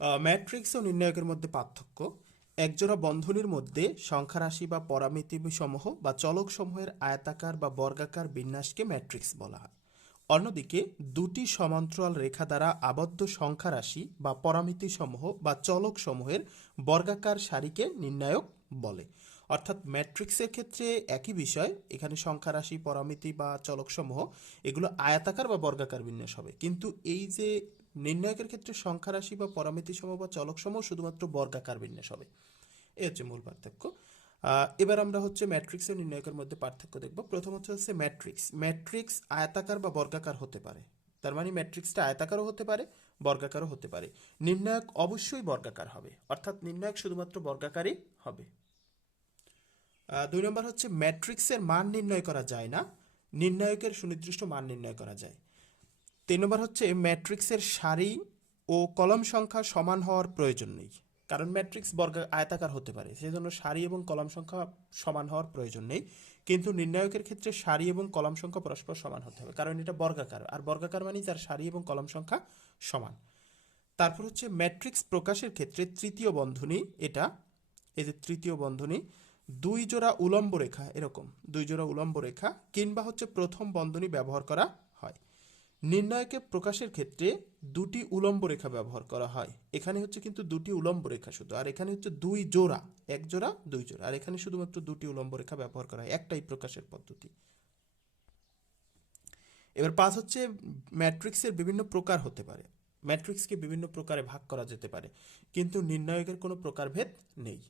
Matrix ও নির্ণায়কের মধ্যে পার্থক্য, একজোড়া বন্ধনীর মধ্যে সংখ্যারাশি বা পরামিতি সমূহ বা চলক সমূহের আয়তাকার বা বর্গাকার বিন্যাসকে ম্যাট্রিক্স বলা হয়। অন্যদিকে, দুটি সমান্তরাল রেখা দ্বারা আবদ্ধ সংখ্যারাশি বা পরামিতি সমূহ বা চলক সমূহের বর্গাকার সারিকে নির্ণায়ক বলে। অর্থাৎ ম্যাট্রিক্সের ক্ষেত্রে একই বিষয়, এখানে সংখ্যারাশি, পরামিতি বা চলক সমূহ এগুলো আয়তাকার বা বর্গাকার বিন্যাস হবে। কিন্তু এই যে নির্ণায়কের ক্ষেত্রে সংখ্যা রাশি বা পরামিতি সম বা চলক সম শুধুমাত্র বর্গাকার বিন্যাস হবে। এই হচ্ছে মূল পার্থক্য। এবার আমরা হচ্ছে ম্যাট্রিক্স ও নির্ণায়কের মধ্যে পার্থক্য দেখব। প্রথম হচ্ছে হচ্ছে ম্যাট্রিক্স। ম্যাট্রিক্স আয়তাকার বা বর্গাকার হতে পারে। তার মানে ম্যাট্রিক্সটা আয়তাকারও হতে পারে, বর্গাকারও হতে পারে। নির্ণায়ক অবশ্যই বর্গাকার হবে। অর্থাৎ নির্ণায়ক শুধুমাত্র বর্গাকারই হবে। দুই নম্বর হচ্ছে ম্যাট্রিক্সের মান নির্ণয় করা যায় না। নির্ণায়কের সুনির্দিষ্ট মান নির্ণয় করা যায়। তিন নম্বর হচ্ছে ম্যাট্রিক্সের সারি ও কলম সংখ্যা সমান হওয়ার প্রয়োজন নেই। কারণ ম্যাট্রিক্স বর্গ আয়তাকার হতে পারে, সেজন্য সারি এবং কলম সংখ্যা সমান হওয়ার প্রয়োজন নেই। কিন্তু নির্ণায়কের ক্ষেত্রে সারি এবং কলম সংখ্যা পরস্পর সমান হতে হবে, কারণ এটা বর্গাকার, আর বর্গাকার মানেই তার সারি এবং কলম সংখ্যা সমান। তারপর হচ্ছে ম্যাট্রিক্স প্রকাশের ক্ষেত্রে তৃতীয় বন্ধনী, এটা, এই যে তৃতীয় বন্ধনী, দুই জোড়া উলম্ব রেখা, এরকম, দুই জোড়া উলম্ব রেখা, কিংবা হচ্ছে প্রথম বন্ধনী ব্যবহার করা হয়। নির্ণয়কে প্রকাশের ক্ষেত্রে দুটি উলম্ব রেখা ব্যবহার করা হয়। এখানে হচ্ছে কিন্তু দুটি উলম্ব রেখা শুধু। আর এখানে হচ্ছে দুই জোড়া। এক জোড়া, দুই জোড়া। আর এখানে শুধুমাত্র দুটি উলম্ব রেখা ব্যবহার করা হয়। একটাই প্রকাশের পদ্ধতি। এবার পাঁচ হচ্ছে ম্যাট্রিক্সের বিভিন্ন প্রকার হতে পারে। ম্যাট্রিক্সকে বিভিন্ন প্রকারে ভাগ করা যেতে পারে। কিন্তু নির্ণায়কের কোনো প্রকারভেদ নেই।